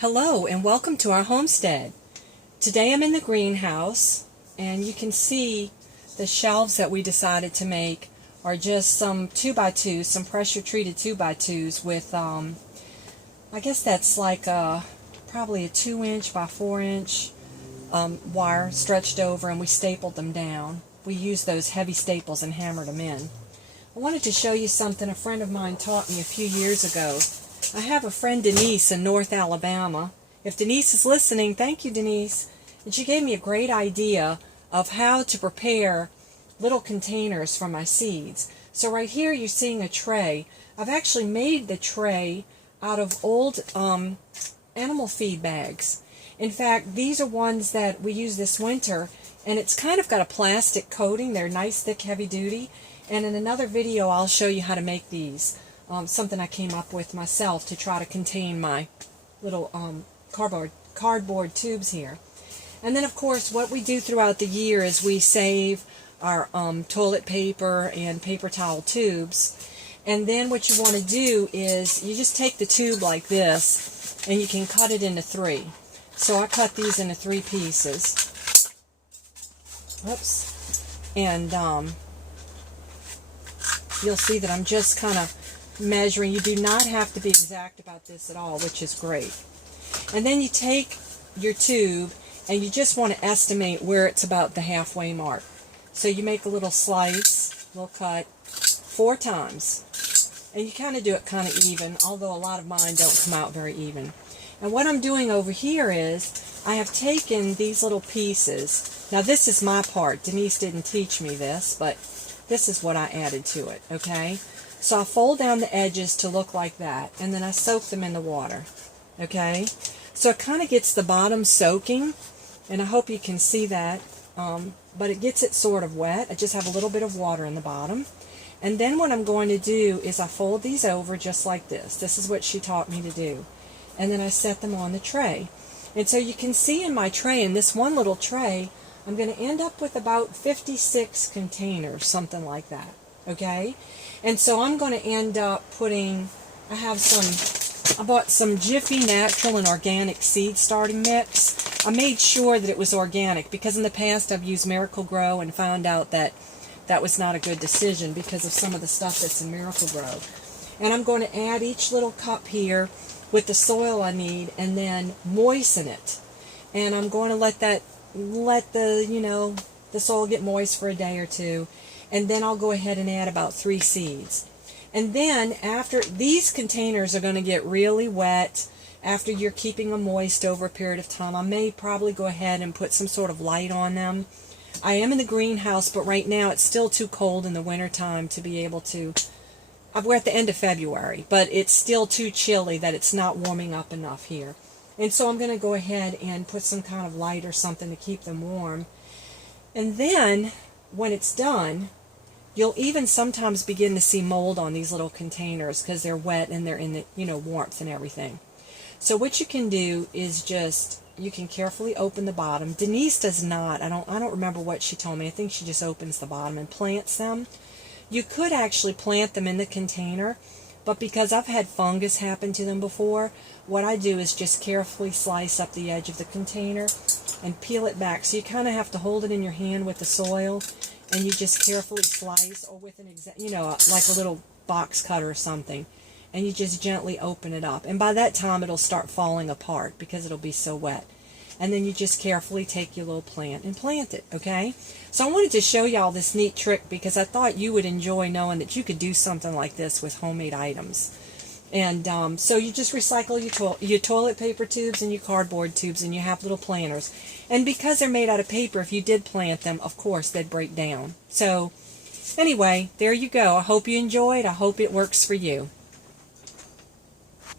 Hello and welcome to our homestead. Today I'm in the greenhouse and you can see the shelves that we decided to make are just some 2x2s, some pressure treated 2x2s with I guess that's like probably a 2-inch by 4-inch wire stretched over, and we stapled them down. We used those heavy staples and hammered them in. I wanted to show you something a friend of mine taught me a few years ago. I have a friend, Denise, in North Alabama. If Denise is listening, thank you, Denise. And she gave me a great idea of how to prepare little containers for my seeds. So right here you're seeing a tray. I've actually made the tray out of old animal feed bags. In fact, these are ones that we use this winter, and it's kind of got a plastic coating. They're nice, thick, heavy duty. And in another video I'll show you how to make these. Something I came up with myself to try to contain my little cardboard tubes here. And then of course what we do throughout the year is we save our toilet paper and paper towel tubes. And then what you want to do is you just take the tube like this and you can cut it into 3. So I cut these into 3 pieces. Oops. And you'll see that I'm just kind of measuring. You do not have to be exact about this at all, which is great. And then you take your tube and you just want to estimate where it's about the halfway mark. So you make a little slice, little cut, 4 times. And you kind of do it kind of even, although a lot of mine don't come out very even. And what I'm doing over here is I have taken these little pieces. Now this is my part. Denise didn't teach me this, but this is what I added to it, okay? So I fold down the edges to look like that, and then I soak them in the water, okay? So it kind of gets the bottom soaking, and I hope you can see that, but it gets it sort of wet. I just have a little bit of water in the bottom. And then what I'm going to do is I fold these over just like this. This is what she taught me to do. And then I set them on the tray. And so you can see in my tray, in this one little tray, I'm going to end up with about 56 containers, something like that, okay? And so I'm going to end up putting, I bought some Jiffy natural and organic seed starting mix. I made sure that it was organic because in the past I've used Miracle Grow and found out that that was not a good decision because of some of the stuff that's in Miracle Grow. And I'm going to add each little cup here with the soil I need and then moisten it. And I'm going to let the soil get moist for a day or two. And then I'll go ahead and add about 3 seeds. And then after these containers are going to get really wet after you're keeping them moist over a period of time, I may probably go ahead and put some sort of light on them. I am in the greenhouse, but right now it's still too cold in the wintertime to be able to. We're at the end of February, but it's still too chilly that it's not warming up enough here. And so I'm going to go ahead and put some kind of light or something to keep them warm. And then when it's done, you'll even sometimes begin to see mold on these little containers because they're wet and they're in the warmth and everything. So what you can do is you can carefully open the bottom. Denise does not. I don't remember what she told me. I think she just opens the bottom and plants them. You could actually plant them in the container, but because I've had fungus happen to them before, what I do is just carefully slice up the edge of the container and peel it back. So you kind of have to hold it in your hand with the soil, and you just carefully slice, or with like a little box cutter or something, and you just gently open it up. And by that time it'll start falling apart because it'll be so wet. And then you just carefully take your little plant and plant it, okay? So I wanted to show y'all this neat trick because I thought you would enjoy knowing that you could do something like this with homemade items. And so you just recycle your toilet paper tubes and your cardboard tubes, and you have little planters. And because they're made out of paper, if you did plant them, of course, they'd break down. So anyway, there you go. I hope you enjoyed. I hope it works for you.